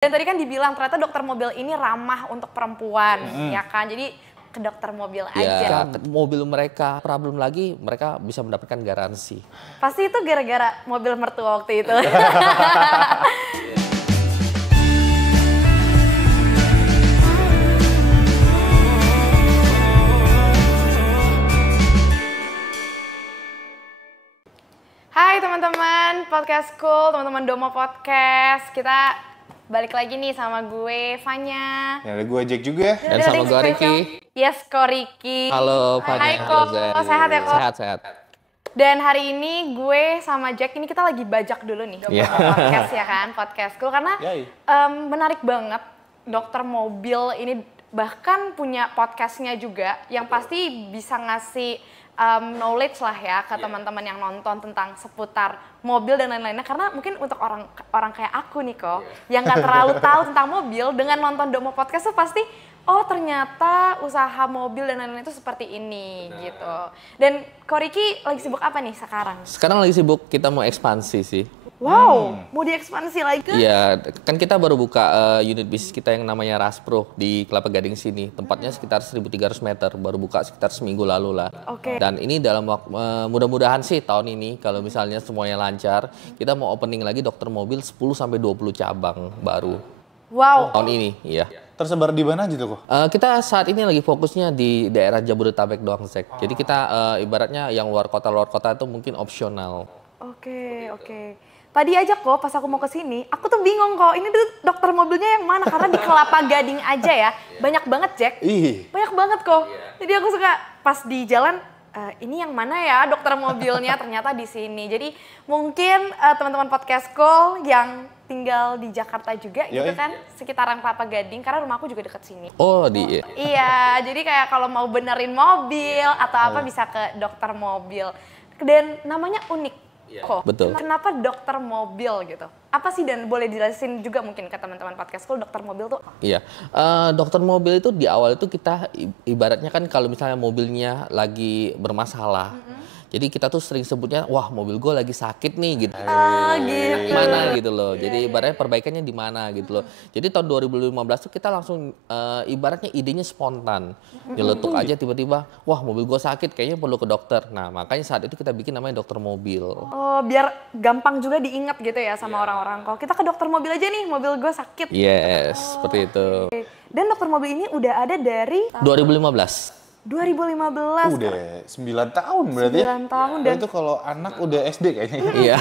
Dan tadi kan dibilang ternyata dokter mobil ini ramah untuk perempuan, ya kan? Jadi ke dokter mobil aja. Ya, mobil mereka problem lagi, mereka bisa mendapatkan garansi. Pasti itu gara-gara mobil mertua waktu itu. Hai teman-teman Podcast School, teman-teman Domo Podcast. Kita balik lagi nih sama gue, Fanya. Ya, ada gue Jack juga. Dan sama gue Ricky. Yes, Ko Ricky. Halo Fanya. Hai Ko, sehat ya Ko? Sehat. Dan hari ini gue sama Jack ini kita lagi bajak dulu nih podcast ya kan, Podcast School. Karena menarik banget dokter mobil ini bahkan punya podcastnya juga yang pasti bisa ngasih knowledge lah ya ke teman-teman yang nonton tentang seputar mobil dan lain-lainnya. Karena mungkin untuk orang kayak aku nih kok yang nggak terlalu tahu tentang mobil, dengan nonton Domo Podcast tuh pasti oh ternyata usaha mobil dan lain-lain itu seperti ini gitu. Dan Ko Ricky lagi sibuk apa nih sekarang? Sekarang lagi sibuk, kita mau ekspansi sih. Wow, mau diekspansi lagi? Iya, kan kita baru buka unit bisnis kita yang namanya Raspro di Kelapa Gading sini. Tempatnya sekitar 1.300 meter, baru buka sekitar seminggu lalu lah. Oke. Dan ini dalam mudah-mudahan sih tahun ini kalau misalnya semuanya lancar, kita mau opening lagi dokter mobil 10-20 cabang baru. Wow. Tahun ini, iya. Tersebar di mana gitu kok? Kita saat ini lagi fokusnya di daerah Jabodetabek doang, Zek. Jadi kita ibaratnya yang luar kota itu mungkin opsional. Oke. Tadi aja kok pas aku mau ke sini, aku tuh bingung kok ini tuh dokter mobilnya yang mana, karena di Kelapa Gading aja ya banyak banget Jack, banyak banget kok. Jadi aku suka pas di jalan ini yang mana ya dokter mobilnya, ternyata di sini. Jadi mungkin teman-teman Podcast School yang tinggal di Jakarta juga gitu kan, sekitaran Kelapa Gading, karena rumahku juga deket sini. Iya, jadi kayak kalau mau benerin mobil atau apa bisa ke dokter mobil. Dan namanya unik. Kok. Betul. Kenapa dokter mobil gitu? Apa sih, dan boleh dijelasin juga mungkin ke teman-teman Podcast School dokter mobil tuh? Iya, dokter mobil itu di awal itu kita ibaratnya kan kalau misalnya mobilnya lagi bermasalah, jadi kita tuh sering sebutnya, wah mobil gue lagi sakit nih gitu. Gitu. Mana gitu loh. Jadi ibaratnya perbaikannya di mana gitu loh. Jadi tahun 2015 tuh kita langsung ibaratnya idenya spontan. Nyeletuk aja tiba-tiba, wah mobil gue sakit kayaknya perlu ke dokter. Nah makanya saat itu kita bikin namanya dokter mobil. Oh, biar gampang juga diingat gitu ya sama orang-orang. Kalau kita ke dokter mobil aja nih, mobil gue sakit. Yes, seperti itu. Dan dokter mobil ini udah ada dari 2015. 2015. Udah 9 tahun berarti 9 tahun dan itu kalau anak udah SD kayaknya. Iya.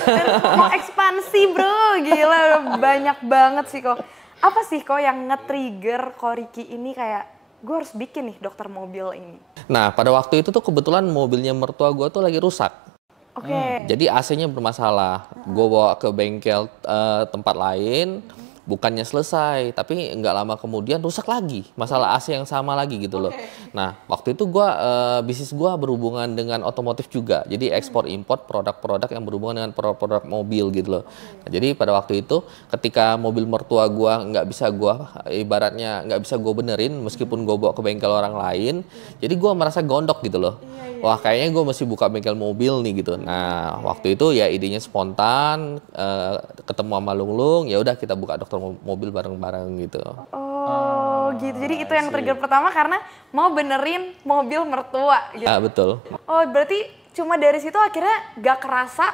Mau ekspansi bro, gila banyak banget sih kok. Apa sih kok yang nge-trigger Ko Ricky ini kayak gue harus bikin nih dokter mobil ini? Nah pada waktu itu tuh kebetulan mobilnya mertua gue tuh lagi rusak. Oke. Jadi AC-nya bermasalah. Gue bawa ke bengkel tempat lain, bukannya selesai, tapi nggak lama kemudian rusak lagi. Masalah AC yang sama lagi gitu loh. Nah, waktu itu bisnis gue berhubungan dengan otomotif juga. Jadi ekspor import produk-produk yang berhubungan dengan produk-produk mobil gitu loh. Nah, jadi pada waktu itu ketika mobil mertua gue nggak bisa gue benerin meskipun gue bawa ke bengkel orang lain. Jadi gue merasa gondok gitu loh. Wah kayaknya gue mesti buka bengkel mobil nih gitu. Nah waktu itu ya idenya spontan, ketemu sama Lunglung, ya udah kita buka dokter mobil bareng-bareng gitu. Oh gitu, jadi itu yang trigger pertama karena mau benerin mobil mertua gitu. Betul. Oh berarti cuma dari situ akhirnya gak kerasa.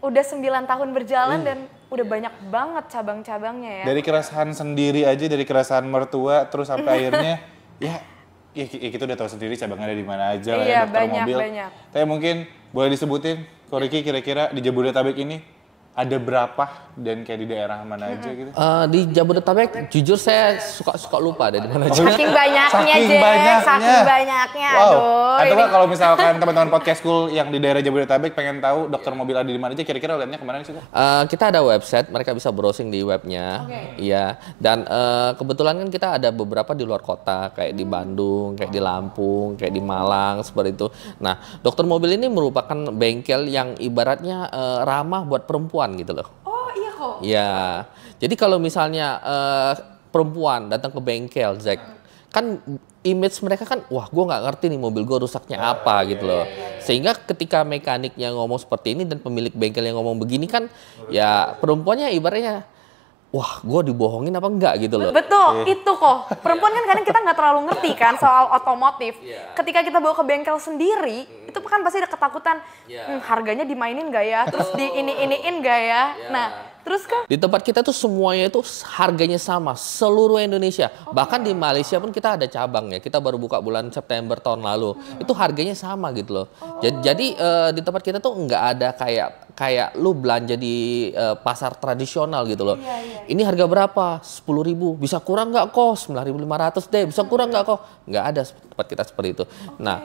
Udah 9 tahun berjalan dan udah banyak banget cabang-cabangnya ya. Dari keresahan sendiri aja, dari keresahan mertua terus sampai akhirnya ya kita udah tahu sendiri cabangnya ada di mana aja lah ya dokter mobil. Banyak. Tapi mungkin boleh disebutin, Ko Ricky kira-kira di Jabodetabek ini ada berapa dan kayak di daerah mana aja gitu? Di Jabodetabek jujur saya suka lupa ada di mana aja. Saking banyaknya saking banyaknya. Wow. Aduh. Atau kan kalau misalkan teman-teman Podcast School yang di daerah Jabodetabek pengen tahu dokter mobil ada di mana aja, kira-kira lihatnya kemana sih? Kita ada website, mereka bisa browsing di webnya. Iya. Dan kebetulan kan kita ada beberapa di luar kota, kayak di Bandung, kayak di Lampung, kayak di Malang, seperti itu. Nah, dokter mobil ini merupakan bengkel yang ibaratnya ramah buat perempuan gitu loh. Oh iya kok. Iya. Jadi kalau misalnya perempuan datang ke bengkel, Zack, kan image mereka kan, wah gue nggak ngerti nih mobil gue rusaknya apa gitu loh. Sehingga ketika mekaniknya ngomong seperti ini dan pemilik bengkel yang ngomong begini kan, ya perempuannya ibaratnya wah gue dibohongin apa enggak gitu loh. Betul, itu kok. Perempuan kan kadang kita nggak terlalu ngerti kan soal otomotif. Ketika kita bawa ke bengkel sendiri, itu kan pasti ada ketakutan, harganya dimainin nggak ya, terus diiniin nggak ya. Nah, terus kan? Di tempat kita tuh semuanya itu harganya sama, seluruh Indonesia. Bahkan di Malaysia pun kita ada cabang ya, kita baru buka bulan September tahun lalu. Itu harganya sama gitu loh. Jadi di tempat kita tuh nggak ada kayak lu belanja di pasar tradisional gitu loh. Ini harga berapa? 10.000. Bisa kurang nggak kok? 9.500 deh. Bisa kurang nggak kok? Nggak ada tempat kita seperti itu. Nah,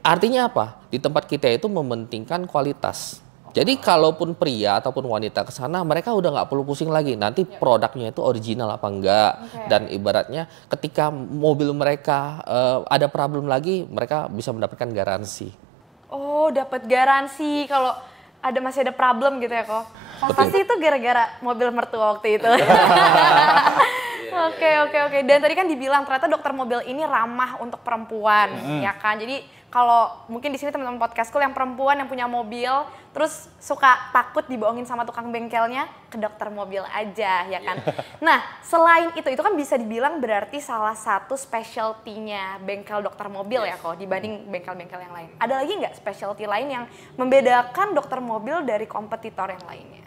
artinya apa? Di tempat kita itu mementingkan kualitas. Jadi kalaupun pria ataupun wanita ke sana, mereka udah nggak perlu pusing lagi. Nanti produknya itu original apa enggak. Dan ibaratnya ketika mobil mereka ada problem lagi, mereka bisa mendapatkan garansi. Oh, dapat garansi kalau masih ada problem gitu ya kok. Pasti itu gara-gara mobil mertua waktu itu. Oke. Dan tadi kan dibilang ternyata dokter mobil ini ramah untuk perempuan, ya kan? Jadi kalau mungkin di sini teman-teman podcastku yang perempuan yang punya mobil, terus suka takut dibohongin sama tukang bengkelnya, ke dokter mobil aja, ya kan? Nah, selain itu kan bisa dibilang berarti salah satu specialty-nya bengkel dokter mobil ya kok, dibanding bengkel-bengkel yang lain. Ada lagi nggak specialty lain yang membedakan dokter mobil dari kompetitor yang lainnya?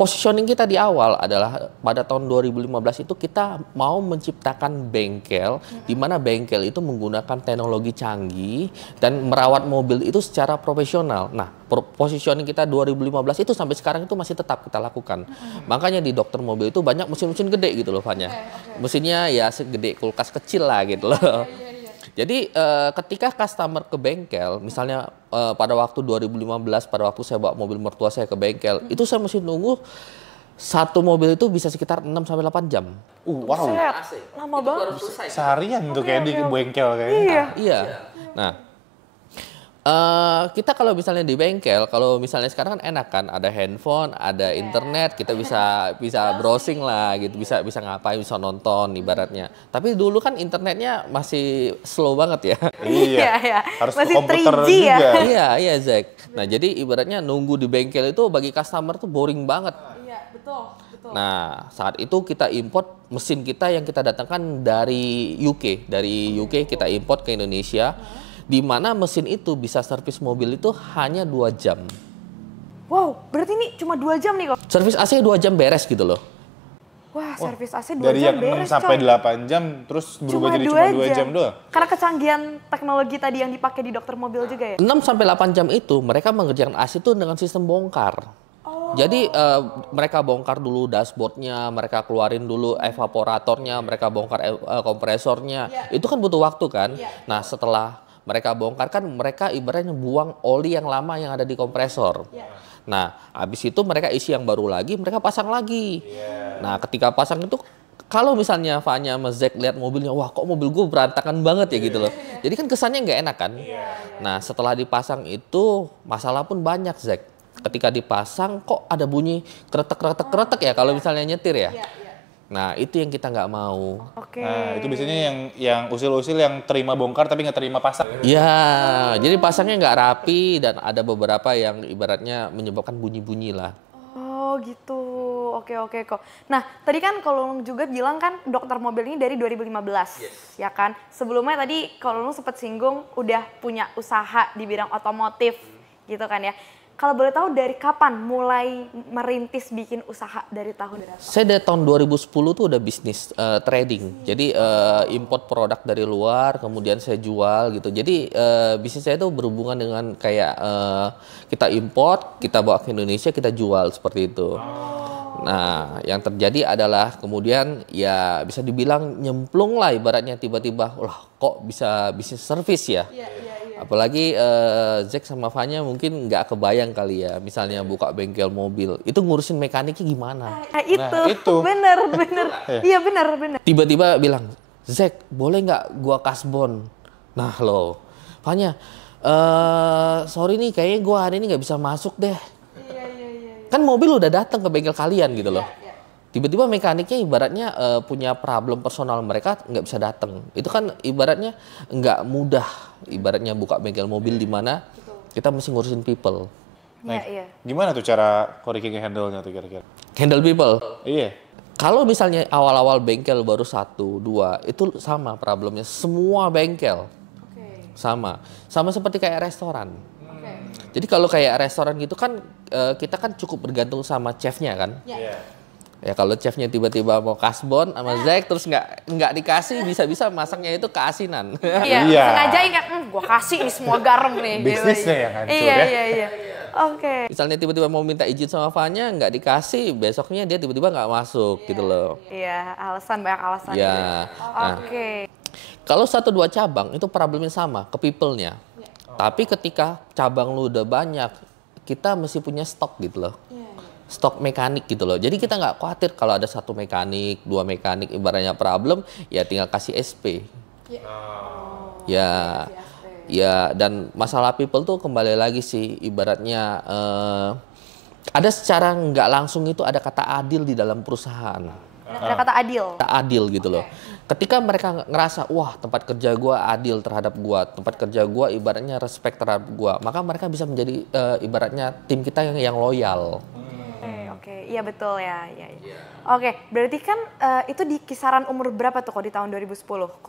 Positioning kita di awal adalah pada tahun 2015 itu kita mau menciptakan bengkel di mana bengkel itu menggunakan teknologi canggih dan merawat mobil itu secara profesional. Nah, positioning kita 2015 itu sampai sekarang itu masih tetap kita lakukan. Makanya di dokter mobil itu banyak mesin-mesin gede gitu loh, Fanya. Mesinnya ya segede kulkas kecil lah gitu loh. Jadi ketika customer ke bengkel, misalnya pada waktu 2015, pada waktu saya bawa mobil mertua saya ke bengkel, itu saya mesti nunggu satu mobil itu bisa sekitar 6-8 jam. Wow. Lama banget. Seharian tuh kayak di bengkel kayaknya. Iya. Nah, kita kalau misalnya di bengkel, kalau misalnya sekarang kan enak kan, ada handphone, ada internet, kita bisa browsing lah gitu, bisa ngapain, bisa nonton ibaratnya. Tapi dulu kan internetnya masih slow banget ya. Iya. Harus masih komputer 3G juga. Iya Zack. Nah jadi ibaratnya nunggu di bengkel itu bagi customer tuh boring banget. Iya betul. Nah saat itu kita import mesin kita yang kita datangkan dari UK, kita import ke Indonesia. Di mana mesin itu bisa servis mobil itu hanya 2 jam. Wow, berarti ini cuma 2 jam nih kok? Servis AC 2 jam beres gitu loh. Wah, servis AC 2 dari jam yang beres 6 sampai 8 jam, terus berubah jadi cuma 2 jam doang? Karena kecanggihan teknologi tadi yang dipakai di dokter mobil juga ya? 6 sampai 8 jam itu mereka mengerjakan AC itu dengan sistem bongkar. Jadi mereka bongkar dulu dashboardnya, mereka keluarin dulu evaporatornya, mereka bongkar kompresornya. Itu kan butuh waktu kan? Nah setelah mereka bongkar kan mereka ibaratnya buang oli yang lama yang ada di kompresor. Nah, habis itu mereka isi yang baru lagi, mereka pasang lagi. Nah, ketika pasang itu kalau misalnya Fanya sama Zack lihat mobilnya, wah kok mobil gue berantakan banget ya gitu loh. Jadi kan kesannya nggak enak kan. Nah, setelah dipasang itu masalah pun banyak Zack. Ketika dipasang kok ada bunyi kretek ya kalau misalnya nyetir ya. Nah itu yang kita nggak mau. Nah itu biasanya yang usil-usil yang terima bongkar tapi nggak terima pasang. Iya, jadi pasangnya nggak rapi dan ada beberapa yang ibaratnya menyebabkan bunyi-bunyi lah. Oh gitu, oke kok. Nah tadi kan kalau Lung juga bilang kan dokter mobil ini dari 2015, ya kan? Sebelumnya tadi kalau Lung sempat singgung udah punya usaha di bidang otomotif gitu kan ya. Kalau boleh tahu dari kapan mulai merintis bikin usaha dari tahun berapa? Saya dari tahun 2010 tuh udah bisnis trading. Jadi import produk dari luar, kemudian saya jual gitu. Jadi bisnis saya itu berhubungan dengan kayak kita import, kita bawa ke Indonesia, kita jual seperti itu. Nah, yang terjadi adalah kemudian ya bisa dibilang nyemplung lah ibaratnya tiba-tiba, wah kok bisa bisnis servis ya? Apalagi Zack sama Fanya mungkin nggak kebayang kali ya, misalnya buka bengkel mobil, itu ngurusin mekaniknya gimana? Itu. Bener. Iya bener. Tiba-tiba bilang, Zack boleh nggak gua kasbon? Nah lo, Fanya, sorry nih kayaknya gua hari ini nggak bisa masuk deh. Kan mobil udah datang ke bengkel kalian gitu loh. Tiba-tiba mekaniknya ibaratnya punya problem personal, mereka nggak bisa datang. Itu kan ibaratnya nggak mudah, ibaratnya buka bengkel mobil di mana kita mesti ngurusin people. Nah, gimana tuh cara Corey King handle-nya tuh kira-kira? Handle people? Iya. Kalau misalnya awal-awal bengkel baru 1, 2, itu sama problemnya. Semua bengkel sama seperti kayak restoran. Jadi kalau kayak restoran gitu kan kita kan cukup bergantung sama chefnya kan. Ya kalau chefnya tiba-tiba mau kasbon sama Zack terus nggak dikasih, bisa-bisa masaknya itu keasinan. Iya. Sengaja ingat, gua kasih nih semua garam nih. Bisnisnya yang hancur ya. Iya. Oke. Misalnya tiba-tiba mau minta izin sama Fanya, nggak dikasih, besoknya dia tiba-tiba nggak masuk gitu loh. Iya, banyak alasan. Iya. Oke. Kalau 1, 2 cabang itu problemnya sama ke people-nya. Tapi ketika cabang lu udah banyak, kita mesti punya stok gitu loh. Stok mekanik gitu loh. Jadi kita nggak khawatir kalau ada 1 mekanik, 2 mekanik ibaratnya problem, ya tinggal kasih SP. Ya, dan masalah people tuh kembali lagi sih ibaratnya ada secara nggak langsung itu ada kata adil di dalam perusahaan. Ada kata adil. Kata adil gitu loh. Ketika mereka ngerasa, wah tempat kerja gua adil terhadap gua, tempat kerja gua ibaratnya respect terhadap gua, maka mereka bisa menjadi ibaratnya tim kita yang loyal. Oke, iya betul ya. Oke, berarti kan itu di kisaran umur berapa tuh kok di tahun 2010?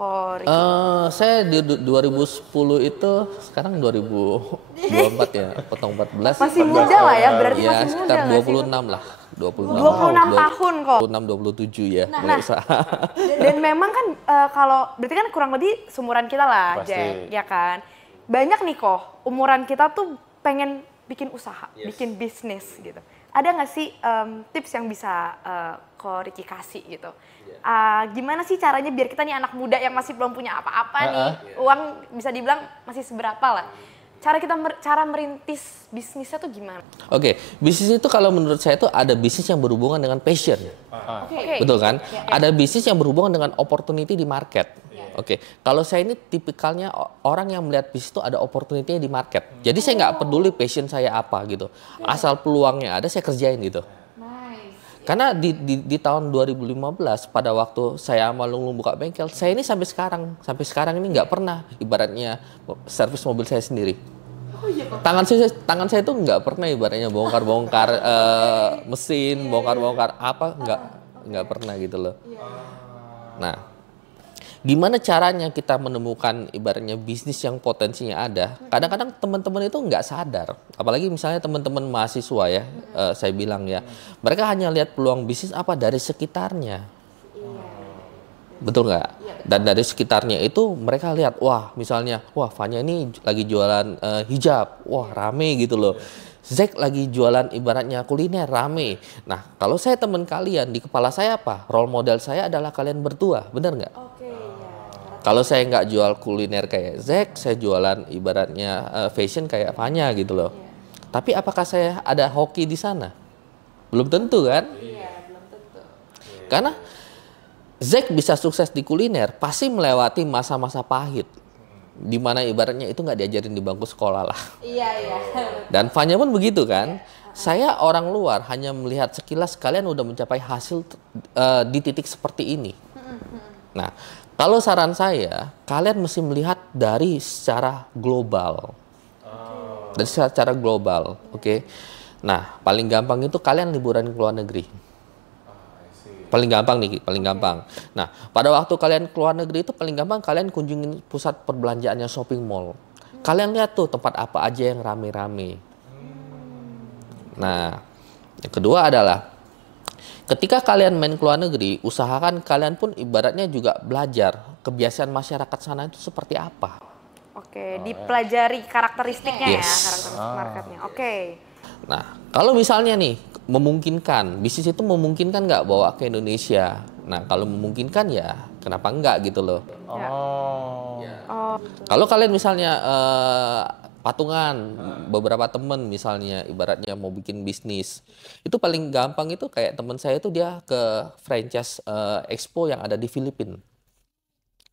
Saya di 2010 itu, sekarang 2024 ya, potong 14. Masih muda lah ya, berarti ya, masih muda. Sekitar 26 lah. 26 tahun kok. 26, 27 ya, mulai usaha. Dan memang kan kalau, berarti kan kurang lebih seumuran kita lah, Jack, ya kan? Banyak nih kok, umuran kita tuh pengen bikin usaha, bikin bisnis gitu. Ada nggak sih tips yang bisa kok Ricky kasih gitu? Gimana sih caranya biar kita nih anak muda yang masih belum punya apa-apa nih, uang bisa dibilang masih seberapa lah. Cara merintis bisnisnya tuh gimana? Oke, bisnis itu kalau menurut saya itu ada bisnis yang berhubungan dengan passion. Betul kan? Ada bisnis yang berhubungan dengan opportunity di market. Oke, kalau saya ini tipikalnya orang yang melihat bisnis itu ada opportunity-nya di market. Jadi saya nggak peduli passion saya apa gitu. Asal peluangnya ada, saya kerjain gitu. Karena di tahun 2015 pada waktu saya sama Lunglung buka bengkel, saya ini sampai sekarang ini nggak pernah ibaratnya servis mobil saya sendiri. Tangan saya tuh nggak pernah ibaratnya bongkar-bongkar mesin, bongkar-bongkar apa, nggak pernah gitu loh. Nah, gimana caranya kita menemukan ibaratnya bisnis yang potensinya ada? Kadang-kadang teman-teman itu nggak sadar, apalagi misalnya teman-teman mahasiswa ya, saya bilang ya, mereka hanya lihat peluang bisnis apa dari sekitarnya, betul nggak? Dan dari sekitarnya itu mereka lihat, wah misalnya, wah Fanya ini lagi jualan hijab, wah rame gitu loh. Zack lagi jualan ibaratnya kuliner, rame. Nah kalau saya teman kalian, di kepala saya apa? Role model saya adalah kalian berdua, benar nggak? Kalau saya nggak jual kuliner kayak Zack, saya jualan ibaratnya fashion kayak Fanya gitu loh. Tapi apakah saya ada hoki di sana? Belum tentu kan? Belum tentu. Karena Zack bisa sukses di kuliner, pasti melewati masa-masa pahit. Di mana ibaratnya itu nggak diajarin di bangku sekolah lah. Dan Fanya pun begitu kan? Saya orang luar hanya melihat sekilas kalian udah mencapai hasil di titik seperti ini. Nah, kalau saran saya, kalian mesti melihat dari secara global. Dari secara global, oke? Nah, paling gampang itu kalian liburan ke luar negeri. Paling gampang. Nah, pada waktu kalian ke luar negeri itu paling gampang kalian kunjungin pusat perbelanjaannya shopping mall. Kalian lihat tuh tempat apa aja yang rame-rame. Nah, yang kedua adalah ketika kalian main ke luar negeri, usahakan kalian pun ibaratnya juga belajar kebiasaan masyarakat sana itu seperti apa. Oke, dipelajari karakteristiknya ya, karakteristik marketnya. Oke. Nah, kalau misalnya nih memungkinkan, bisnis itu memungkinkan nggak bawa ke Indonesia? Nah, kalau memungkinkan ya kenapa enggak gitu loh. Kalau kalian misalnya patungan beberapa temen misalnya ibaratnya mau bikin bisnis, itu paling gampang itu kayak teman saya itu dia ke franchise expo yang ada di Filipina.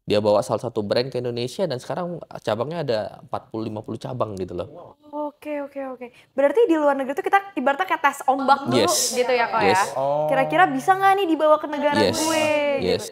Dia bawa salah satu brand ke Indonesia dan sekarang cabangnya ada 40-50 cabang gitu loh. Oke. Berarti di luar negeri itu kita ibaratnya kayak tes ombak dulu gitu ya kok ya. Kira-kira bisa nggak nih dibawa ke negara gue? Gitu.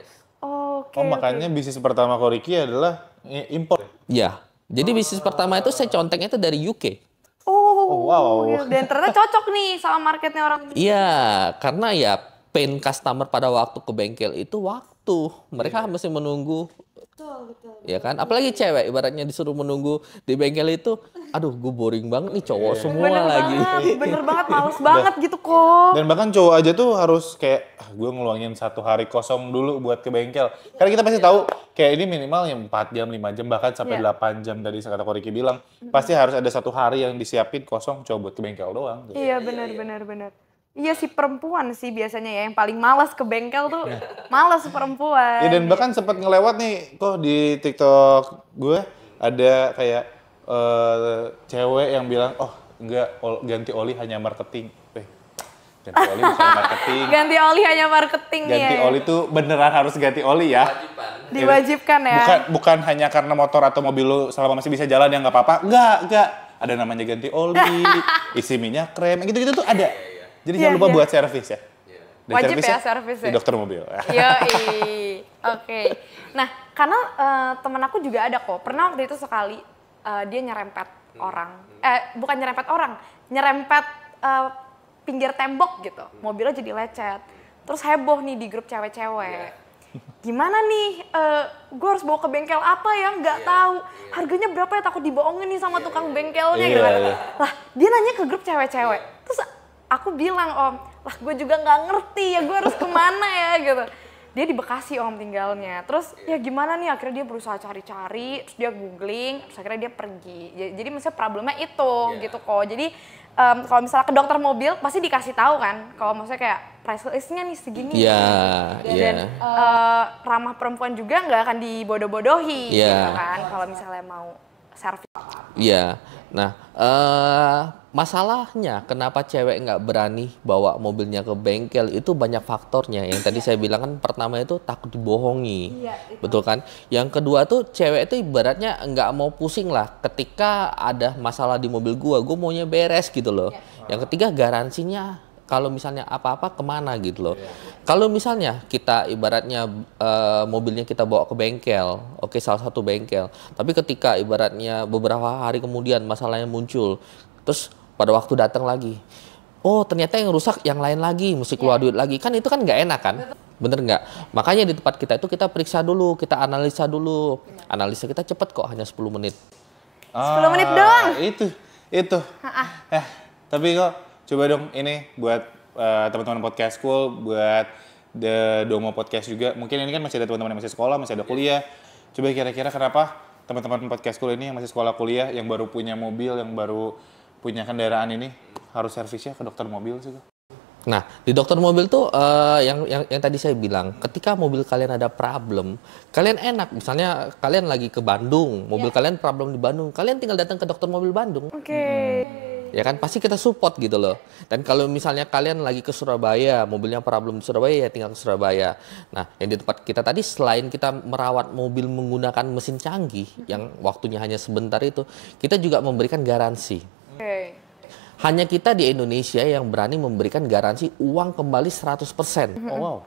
Makanya bisnis pertama Ko Ricky adalah impor. Iya. Jadi bisnis pertama itu saya conteknya itu dari UK. Wow. Dan ternyata cocok nih sama marketnya orang. Iya, karena ya pain customer pada waktu ke bengkel itu waktu. Mereka mesti menunggu. Betul. Ya kan? Apalagi cewek ibaratnya disuruh menunggu di bengkel itu, aduh gue boring banget nih cowok semua lagi. Bener banget, males banget gitu kok. Dan bahkan cowok aja tuh harus kayak, gue ngeluangin 1 hari kosong dulu buat ke bengkel. Karena kita pasti tahu kayak ini minimal yang 4 jam, 5 jam, bahkan sampai 8 jam tadi kata Ko Ricky bilang. Pasti harus ada 1 hari yang disiapin kosong cowok buat ke bengkel doang. Gitu. Iya benar. Iya si perempuan sih biasanya ya yang paling malas ke bengkel tuh. Malas perempuan. Ya dan bahkan sempat ngelewat nih kok di TikTok gue ada kayak cewek yang bilang, oh enggak, ganti oli hanya marketing. Ganti oli bukan marketing. Ganti oli hanya marketing ya. Ganti oli tuh beneran harus ganti oli ya. Diwajibkan ya. Bukan hanya karena motor atau mobil lu selama masih bisa jalan ya nggak apa-apa. Enggak. Ada namanya ganti oli, isi minyak krem, gitu-gitu tuh ada. Jadi jangan lupa buat servis ya. Dan wajib ya servis ya? Di dokter mobil. Oke. Nah, karena temen aku juga ada kok. Pernah waktu itu sekali dia nyerempet orang. Bukan nyerempet orang. Nyerempet pinggir tembok gitu. Mobilnya jadi lecet. Terus heboh nih di grup cewek-cewek. Gimana nih, gue harus bawa ke bengkel apa ya? Nggak tahu. Harganya berapa ya? Takut dibohongin nih sama tukang bengkelnya gitu. Lah, dia nanya ke grup cewek-cewek. Terus aku bilang, Om, lah gue juga nggak ngerti ya, gue harus kemana ya gitu. Dia di Bekasi Om tinggalnya. Terus ya gimana nih, akhirnya dia berusaha cari-cari, terus dia googling, terus akhirnya dia pergi. Jadi misalnya problemnya itu gitu kok. Jadi kalau misalnya ke dokter mobil pasti dikasih tahu kan, kalau maksudnya kayak price list-nya nih segini. Dan ramah perempuan juga nggak akan dibodoh-bodohi gitu kan, kalau misalnya mau servis. Iya. Nah, masalahnya kenapa cewek nggak berani bawa mobilnya ke bengkel itu banyak faktornya. Yang tadi saya bilang kan pertama itu takut dibohongi, betul kan? Yang kedua tuh cewek itu ibaratnya nggak mau pusing lah ketika ada masalah di mobil gua maunya beres gitu loh. Yang ketiga garansinya kalau misalnya apa-apa kemana gitu loh. Kalau misalnya kita ibaratnya mobilnya kita bawa ke bengkel, oke salah satu bengkel. Tapi ketika ibaratnya beberapa hari kemudian masalahnya muncul, terus pada waktu datang lagi, oh ternyata yang rusak yang lain lagi, mesti keluar duit lagi. Kan itu kan nggak enak kan? Bener nggak? Makanya di tempat kita itu kita periksa dulu, kita analisa dulu. Analisa kita cepet kok, hanya 10 menit. 10 menit doang? Itu. Tapi kok coba dong ini buat teman-teman podcast school, buat The Domo Podcast juga. Mungkin ini kan masih ada teman-teman yang masih sekolah, masih ada kuliah. Coba kira-kira kenapa teman-teman podcast school ini yang masih sekolah kuliah, yang baru punya mobil, yang baru punya kendaraan ini harus servisnya ke dokter mobil sih? Nah, di dokter mobil tuh yang tadi saya bilang, ketika mobil kalian ada problem, kalian enak. Misalnya kalian lagi ke Bandung, mobil kalian problem di Bandung, kalian tinggal datang ke dokter mobil Bandung. Ya kan, pasti kita support gitu loh. Dan kalau misalnya kalian lagi ke Surabaya, mobilnya problem di Surabaya, ya tinggal ke Surabaya. Nah, yang di tempat kita tadi, selain kita merawat mobil menggunakan mesin canggih, yang waktunya hanya sebentar itu, kita juga memberikan garansi. Hanya kita di Indonesia yang berani memberikan garansi uang kembali 100%. Oh wow.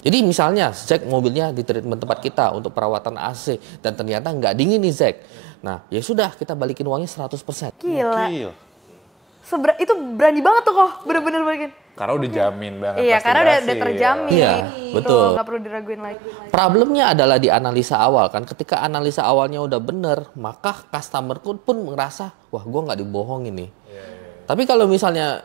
Jadi misalnya Zack mobilnya di treatment tempat kita untuk perawatan AC dan ternyata nggak dingin nih Zack. Nah ya sudah kita balikin uangnya 100%. Gila. Itu berani banget tuh kok, bener-bener balikin. Karena udah jamin banget. Iya, karena udah terjamin. Iya, betul. Nggak perlu diraguin lagi. Problemnya adalah di analisa awal kan. Ketika analisa awalnya udah bener, maka customer pun merasa, wah gue nggak dibohongin nih. Tapi kalau misalnya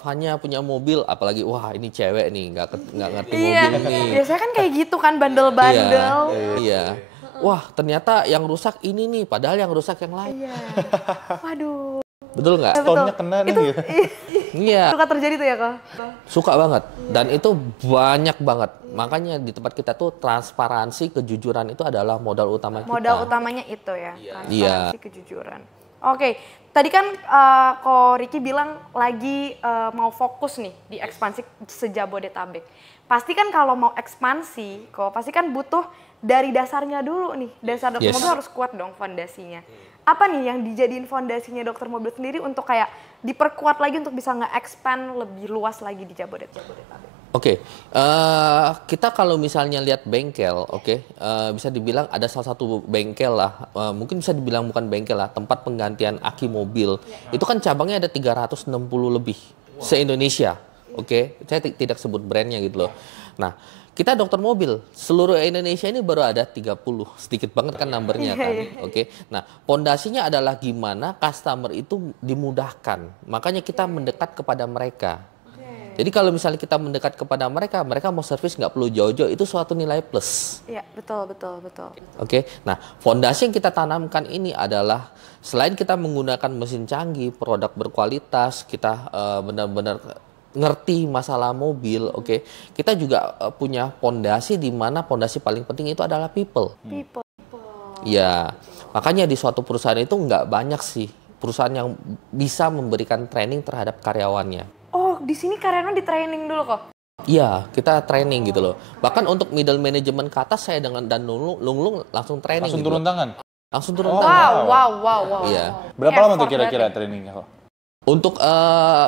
Fanya punya mobil, apalagi wah ini cewek nih, nggak ngerti mobil nih. Biasanya kan kayak gitu kan, bandel-bandel. Iya. Wah ternyata yang rusak ini nih, padahal yang rusak yang lain. Iya. Waduh. Betul nggak? Tonnya kena nih. Iya. Suka terjadi tuh ya kok? Suka banget. Dan itu banyak banget. Makanya di tempat kita tuh transparansi, kejujuran itu adalah modal utama kita. Modal utamanya itu ya, transparansi, iya. kejujuran. Oke, tadi kan Ko Ricky bilang lagi mau fokus nih di ekspansi se-Jabodetabek. Pasti kan kalau mau ekspansi, pasti kan butuh dari dasarnya dulu nih. Dasar dokter mobil harus kuat dong fondasinya. Apa nih yang dijadiin fondasinya dokter mobil sendiri untuk kayak diperkuat lagi untuk bisa nge-expand lebih luas lagi di Jabodetabek? Oke, kita kalau misalnya lihat bengkel, bisa dibilang ada salah satu bengkel lah, mungkin bisa dibilang bukan bengkel lah, tempat penggantian aki mobil. Itu kan cabangnya ada 360 lebih se-Indonesia. Oke, saya tidak sebut brandnya gitu loh. Nah, kita dokter mobil, seluruh Indonesia ini baru ada 30, sedikit banget kan numbernya kan. Oke, nah pondasinya adalah gimana customer itu dimudahkan, makanya kita mendekat kepada mereka. Jadi kalau misalnya kita mendekat kepada mereka, mereka mau servis nggak perlu jauh-jauh, itu suatu nilai plus. Iya, betul. Oke, nah fondasi yang kita tanamkan ini adalah selain kita menggunakan mesin canggih, produk berkualitas, kita benar-benar ngerti masalah mobil, oke. Kita juga punya pondasi di mana pondasi paling penting itu adalah people. Ya, makanya di suatu perusahaan itu nggak banyak sih perusahaan yang bisa memberikan training terhadap karyawannya. Oh, di sini karyawan di training dulu kok? Iya, kita training gitu loh. Bahkan untuk middle management ke atas saya dengan dan Lunglung langsung training. Langsung gitu turun tangan? Langsung turun tangan. Wow. Iya. Berapa lama tuh kira-kira trainingnya kok? Untuk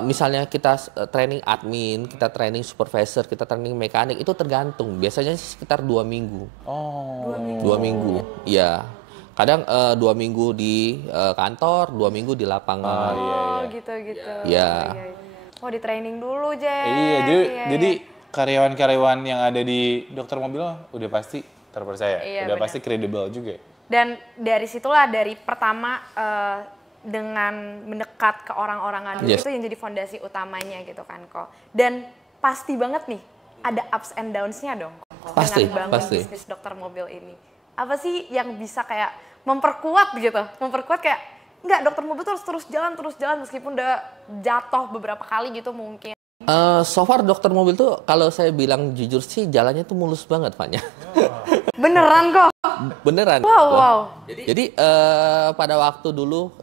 misalnya kita training admin, kita training supervisor, kita training mekanik, itu tergantung. Biasanya sekitar 2 minggu. Oh. 2 minggu, iya. Kadang 2 minggu di kantor, 2 minggu di lapangan. Oh, gitu. Iya. Oh, di training dulu, Jack. Iya, jadi karyawan-karyawan yang ada di dokter mobil udah pasti terpercaya, udah benar. Pasti kredibel juga. Dan dari situlah, dari pertama dengan mendekat ke orang-orangan itu yang jadi fondasi utamanya gitu kan kok. Dan pasti banget nih ada ups and downs-nya dong kok. Pasti, dengan bangun bisnis dokter mobil ini. Apa sih yang bisa kayak memperkuat gitu? Memperkuat kayak enggak, dokter mobil tuh harus terus jalan meskipun udah jatuh beberapa kali gitu mungkin. So far dokter mobil tuh kalau saya bilang jujur sih jalannya tuh mulus banget Fanya. Beneran kok? Beneran. Wow. Jadi pada waktu dulu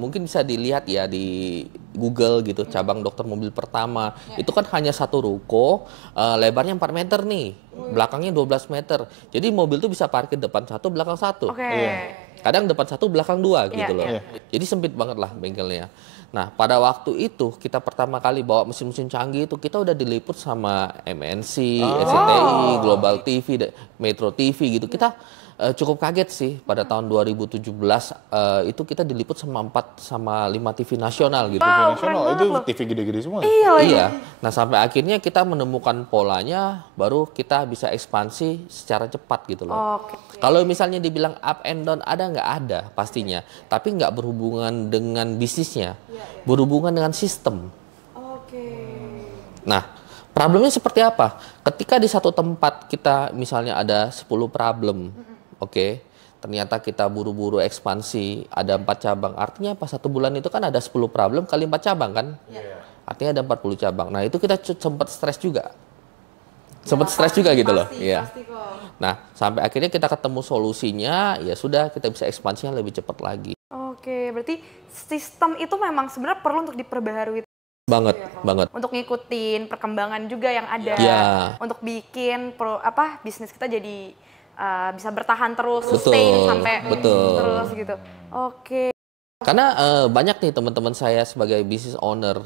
mungkin bisa dilihat ya di Google gitu, cabang dokter mobil pertama. Itu kan hanya satu ruko, lebarnya 4 meter nih, belakangnya 12 meter. Jadi mobil tuh bisa parkir depan satu, belakang satu. Kadang depan satu, belakang 2 gitu loh. Jadi sempit banget lah bengkelnya. Nah, pada waktu itu kita pertama kali bawa mesin-mesin canggih itu kita udah diliput sama MNC, SCTI, Global TV, Metro TV gitu. Kita cukup kaget sih pada tahun 2017 itu kita diliput sama 5 TV nasional gitu. TV nasional itu TV gede-gede semua. Iya. Nah, sampai akhirnya kita menemukan polanya, baru kita bisa ekspansi secara cepat gitu loh. Kalau misalnya dibilang up and down ada nggak ada pastinya, tapi nggak berhubungan dengan bisnisnya, berhubungan dengan sistem. Nah, problemnya seperti apa? Ketika di satu tempat kita misalnya ada 10 problem, ternyata kita buru-buru ekspansi, ada 4 cabang. Artinya pas 1 bulan itu kan ada 10 problem kali 4 cabang kan? Artinya ada 40 cabang. Nah, itu kita sempat stres juga. Gitu loh. Iya. Nah, sampai akhirnya kita ketemu solusinya, ya sudah kita bisa ekspansinya lebih cepat lagi. Berarti sistem itu memang sebenarnya perlu untuk diperbaharui. Banget. Untuk ngikutin perkembangan juga yang ada. Untuk bikin bisnis kita jadi bisa bertahan terus, sustain sampai terus gitu. Karena banyak nih teman-teman saya sebagai business owner,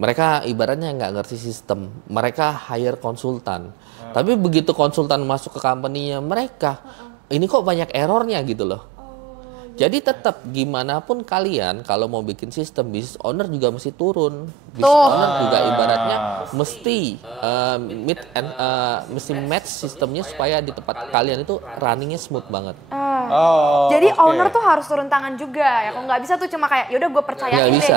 mereka ibaratnya nggak ngerti sistem, mereka hire konsultan. Tapi begitu konsultan masuk ke company-nya mereka, ini kok banyak errornya gitu loh. Jadi tetap gimana pun kalian kalau mau bikin sistem, business owner juga mesti turun. Business owner juga ibaratnya mesti mesti match sistemnya supaya di tempat kalian itu runningnya smooth banget. Jadi owner tuh harus turun tangan juga ya. Kok nggak bisa tuh cuma kayak yaudah gue percayain nggak bisa.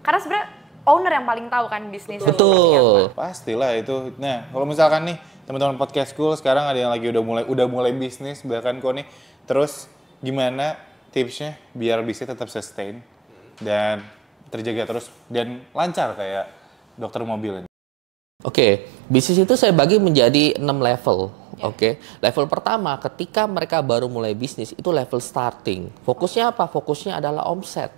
Karena sebenarnya owner yang paling tahu kan bisnisnya. Betul. Pastilah itu. Nah, kalau misalkan nih teman-teman podcast school sekarang ada yang lagi udah mulai bisnis bahkan kok nih, terus gimana tipsnya biar bisnis tetap sustain dan terjaga terus dan lancar kayak dokter mobil ini? Bisnis itu saya bagi menjadi 6 level. Level pertama ketika mereka baru mulai bisnis itu level starting. Fokusnya apa? Fokusnya adalah omset.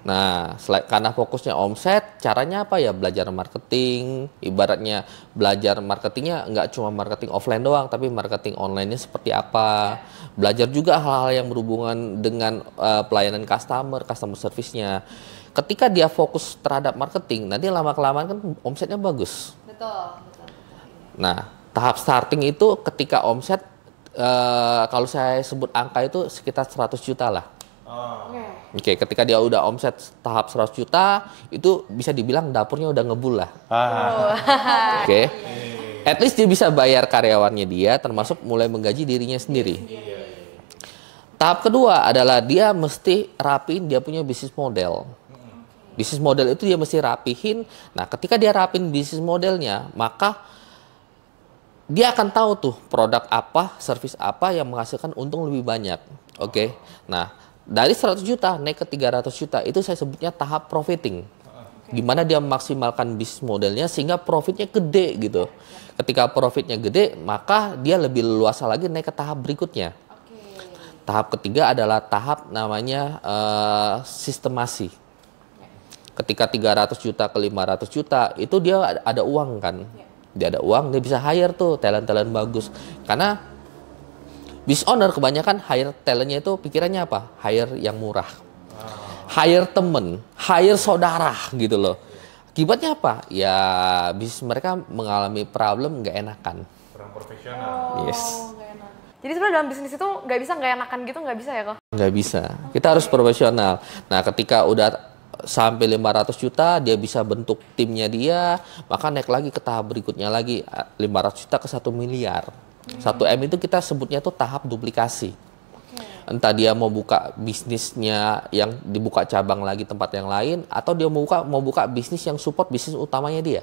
Nah, karena fokusnya omset, caranya apa ya? Belajar marketing, ibaratnya belajar marketingnya nggak cuma marketing offline doang, tapi marketing online-nya seperti apa. Belajar juga hal-hal yang berhubungan dengan pelayanan customer service-nya. Ketika dia fokus terhadap marketing, nanti lama-kelamaan kan omsetnya bagus. Betul. Nah, tahap starting itu ketika omset, kalau saya sebut angka itu sekitar 100 juta lah. Oke, ketika dia udah omset tahap 100 juta, itu bisa dibilang dapurnya udah ngebul lah. Oke. At least dia bisa bayar karyawannya dia, termasuk mulai menggaji dirinya sendiri. Tahap kedua adalah dia mesti rapiin dia punya bisnis model. Bisnis model itu dia mesti rapihin. Nah, ketika dia rapiin bisnis modelnya, maka dia akan tahu tuh produk apa, service apa yang menghasilkan untung lebih banyak. Oke. Nah, dari 100 juta naik ke 300 juta itu saya sebutnya tahap profiting. Gimana dia memaksimalkan bisnis modelnya sehingga profitnya gede gitu. Ketika profitnya gede, maka dia lebih leluasa lagi naik ke tahap berikutnya. Tahap ketiga adalah tahap namanya sistemasi. Ketika 300 juta ke 500 juta, itu dia ada uang kan. Dia ada uang, dia bisa hire tuh talent-talent bagus. Karena business owner kebanyakan hire talentnya itu pikirannya apa? Hire yang murah. Hire temen, hire saudara gitu loh. Akibatnya apa? Ya bisnis mereka mengalami problem nggak enakan. Kurang profesional. Yes. Jadi sebenarnya dalam bisnis itu nggak bisa nggak enakan gitu, nggak bisa ya kok? Nggak bisa. Kita harus profesional. Nah, ketika udah sampai 500 juta, dia bisa bentuk timnya dia, maka naik lagi ke tahap berikutnya lagi, 500 juta ke 1 miliar. 1M itu kita sebutnya tuh tahap duplikasi. Entah dia mau buka bisnisnya yang dibuka cabang lagi tempat yang lain, atau dia mau buka bisnis yang support bisnis utamanya dia.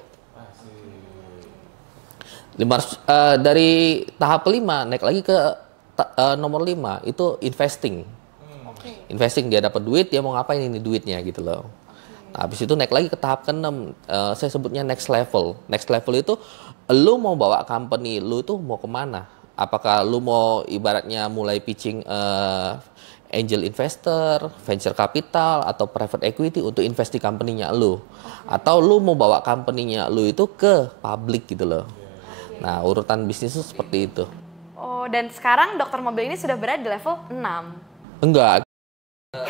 Dari tahap kelima naik lagi ke nomor 5 itu investing. Investing, dia dapat duit, dia mau ngapain ini duitnya gitu loh. Nah, habis itu naik lagi ke tahap ke-6, saya sebutnya next level. Next level itu lu mau bawa company lu tuh mau kemana? Apakah lu mau ibaratnya mulai pitching angel investor, venture capital, atau private equity untuk invest di company-nya lu? Atau lu mau bawa company-nya lu itu ke public gitu loh. Nah, urutan bisnis itu seperti itu. Oh, dan sekarang dokter mobil ini sudah berada di level 6? Enggak.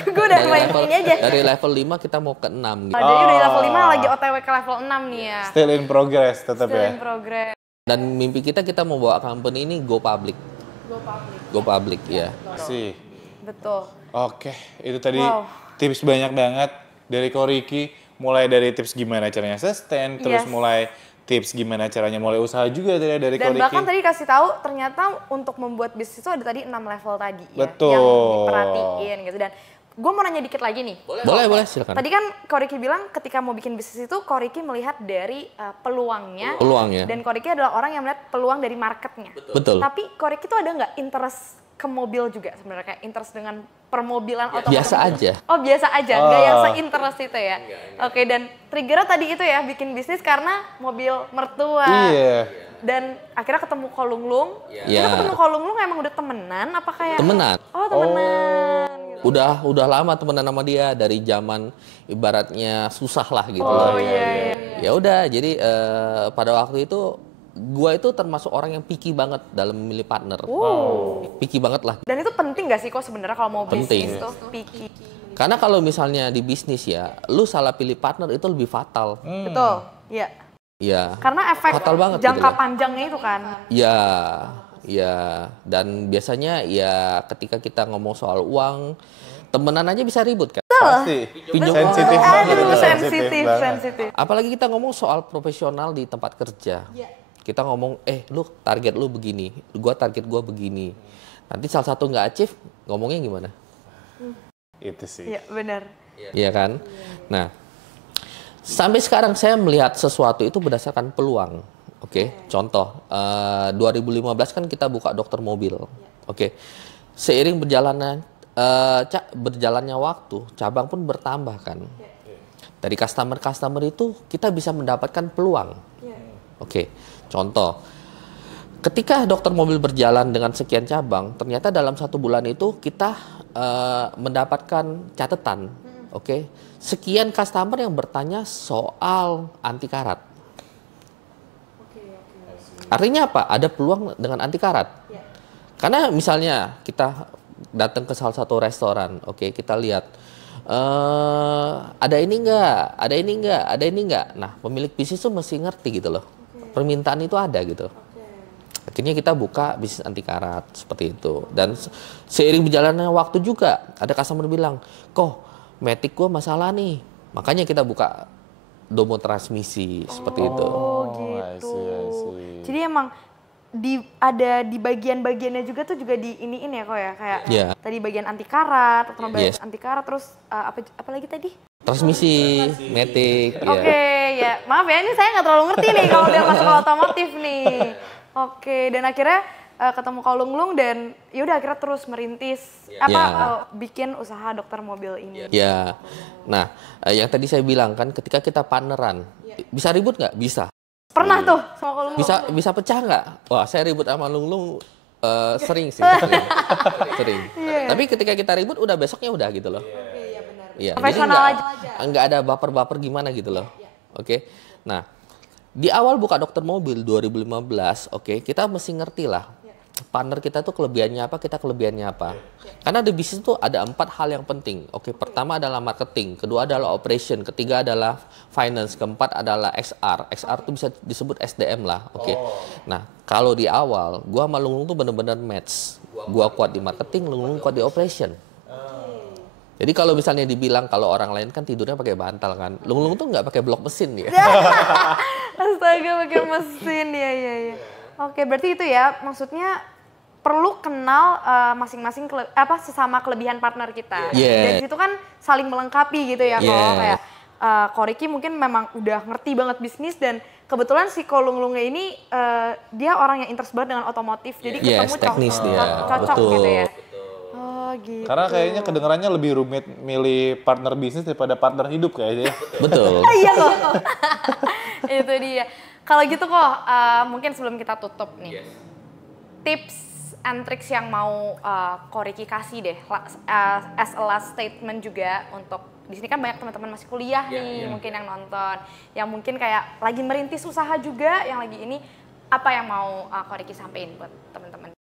Gue udah main ini aja. Dari level 5 kita mau ke 6 gitu. Jadi udah di level 5 lagi OTW ke level 6 nih ya. Still in progress tetap ya. Still in progress. Dan mimpi kita mau bawa company ini go public. Go public ya. Sih. Betul. Oke, itu tadi tips banyak banget dari Ko Ricky, mulai dari tips gimana caranya sustain, terus mulai tips gimana caranya mulai usaha juga dari Ko Ricky. Dan bahkan tadi kasih tahu ternyata untuk membuat bisnis itu ada tadi 6 level tadi ya. Betul. Yang diperhatiin gitu. Dan gue mau nanya dikit lagi nih. Boleh silakan. Tadi kan Ko Ricky bilang ketika mau bikin bisnis itu Ko Ricky melihat dari peluangnya. Dan Ko Ricky adalah orang yang melihat peluang dari marketnya. Betul. Tapi Ko Ricky tuh ada nggak interest ke mobil juga sebenarnya, kayak interest dengan permobilan otomotif? Biasa aja. Oh, biasa aja, nggak yang se-interest itu ya? Oke, dan triggernya tadi itu ya, bikin bisnis karena mobil mertua. Iya. Dan akhirnya ketemu Ko Lung Lung. Iya. Itu ketemu Ko Lung Lung emang udah temenan apa kayak? Temenan. Oh, temenan. Gitu. Udah lama temenan sama dia dari zaman ibaratnya susah lah gitu. Oh iya. Ya udah, jadi pada waktu itu gua itu termasuk orang yang picky banget dalam memilih partner. Picky banget lah. Dan itu penting gak sih kok sebenarnya kalau mau bisnis tuh picky? Karena kalau misalnya di bisnis ya, lu salah pilih partner itu lebih fatal. Betul, iya. Ya. Karena efek fatal banget jangka gitu panjangnya itu kan. Ya. Dan biasanya ya ketika kita ngomong soal uang, temenan aja bisa ribut kan. Pasti. Sensitif banget. Sensitif. Apalagi kita ngomong soal profesional di tempat kerja. Kita ngomong, lu target lu begini, gua target gua begini. Nanti salah satu nggak achieve, ngomongnya gimana? Itu sih. Iya, benar. Iya kan? Nah, sampai sekarang saya melihat sesuatu itu berdasarkan peluang. Oke, contoh, 2015 kan kita buka dokter mobil. Oke, seiring berjalannya waktu, cabang pun bertambah kan. Dari customer itu kita bisa mendapatkan peluang. Oke, contoh, ketika dokter mobil berjalan dengan sekian cabang, ternyata dalam 1 bulan itu kita mendapatkan catatan, sekian customer yang bertanya soal anti karat. Artinya apa? Ada peluang dengan anti karat. Karena misalnya kita datang ke salah satu restoran, kita lihat ada ini enggak. Nah, pemilik bisnis tuh mesti ngerti gitu loh. Permintaan itu ada gitu. Akhirnya kita buka bisnis anti karat seperti itu. Dan seiring berjalannya waktu juga ada customer bilang, "Kok Matic gue masalah nih. Makanya kita buka Domo transmisi seperti itu. Oh gitu. I see. Jadi emang ada di bagian-bagiannya juga tuh juga di iniin ya kok ya kayak tadi bagian anti karat, anti karat, terus apa lagi tadi? Transmisi, Matic. Oke, ya maaf ya ini saya nggak terlalu ngerti nih kalau udah masuk otomotif nih. Oke, dan akhirnya ketemu Kak Lung Lung dan yaudah akhirnya terus merintis bikin usaha dokter mobil ini. Ya, nah yang tadi saya bilang kan ketika kita partneran bisa ribut nggak? Bisa. Pernah tuh sama Kak Lung Lung. Bisa pecah nggak? Wah saya ribut sama Lung Lung sering sih. Sering. Tapi ketika kita ribut udah besoknya udah gitu loh. Iya, profesional aja. Nggak ada baper-baper gimana gitu loh. Oke. Nah, di awal buka dokter mobil 2015, kita mesti ngerti lah partner kita tuh kelebihannya apa, kita kelebihannya apa. Karena di bisnis tuh ada 4 hal yang penting. Pertama adalah marketing, kedua adalah operation, ketiga adalah finance, keempat adalah XR. XR tuh bisa disebut SDM lah. Nah, kalau di awal, gua sama Lung Lung tuh bener-bener match. Gua kuat di marketing, Lung Lung kuat di operation. Jadi kalau misalnya dibilang kalau orang lain kan tidurnya pakai bantal kan, Lung Lung tuh nggak pakai blok mesin ya. Astaga, pakai mesin ya. Oke, berarti itu ya maksudnya perlu kenal masing-masing sesama kelebihan partner kita. Dan itu kan saling melengkapi gitu ya kalau kayak Ko Ricky mungkin memang udah ngerti banget bisnis dan kebetulan si Ko Lung Lungnya ini dia orang yang interest banget dengan otomotif. Jadi ketemu cocok gitu ya. Gitu. Karena kayaknya kedengarannya lebih rumit milih partner bisnis daripada partner hidup kayaknya. Betul. Iya kok. Itu dia. Kalau gitu kok, mungkin sebelum kita tutup nih, tips and tricks yang mau Ko Ricky kasih deh, as a last statement juga untuk di sini kan banyak teman-teman masih kuliah nih, mungkin yang nonton, yang mungkin kayak lagi merintis usaha juga, yang lagi ini, apa yang mau Ko Ricky sampein buat teman-teman?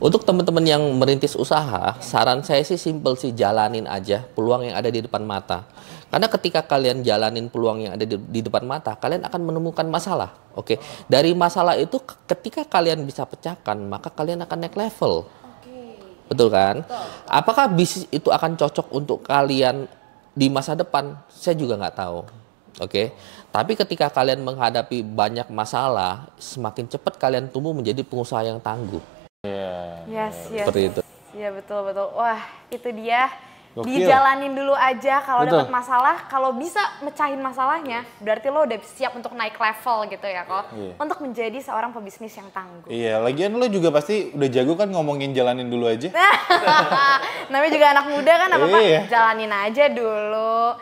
Untuk teman-teman yang merintis usaha, saran saya sih simple sih, jalanin aja peluang yang ada di depan mata. Karena ketika kalian jalanin peluang yang ada di depan mata, kalian akan menemukan masalah. Dari masalah itu ketika kalian bisa pecahkan, maka kalian akan naik level. Betul kan? Apakah bisnis itu akan cocok untuk kalian di masa depan? Saya juga nggak tahu. Tapi ketika kalian menghadapi banyak masalah, semakin cepat kalian tumbuh menjadi pengusaha yang tangguh. Seperti itu. Iya betul. Wah itu dia. Dijalanin dulu aja kalau dapat masalah, kalau bisa mecahin masalahnya, berarti lo udah siap untuk naik level gitu ya kok. Untuk menjadi seorang pebisnis yang tangguh. Iya, lagian lo juga pasti udah jago kan ngomongin jalanin dulu aja. Namanya juga anak muda kan, apa-apa jalanin aja dulu.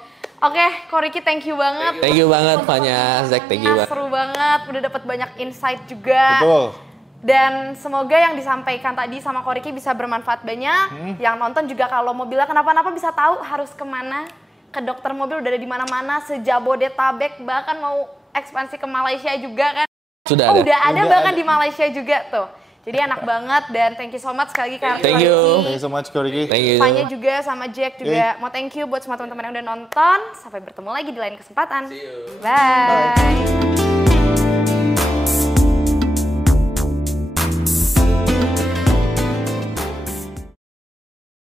Ko Ricky thank you banget. Thank you banget Fanya, Zack, thank you banget. Seru banget, udah dapat banyak insight juga. Betul. Dan semoga yang disampaikan tadi sama Ko Ricky bisa bermanfaat banyak. Yang nonton juga kalau mobilnya kenapa-napa bisa tahu harus kemana. Ke dokter mobil udah ada di mana-mana, sejabodetabek, bahkan mau ekspansi ke Malaysia juga kan. Udah ada bahkan di Malaysia juga tuh. Jadi enak banget dan thank you so much sekali lagi Ko Ricky. Thank you so much Ko Ricky. Fanya juga sama Jack juga. Mau thank you buat semua teman-teman yang udah nonton. Sampai bertemu lagi di lain kesempatan. See you. Bye.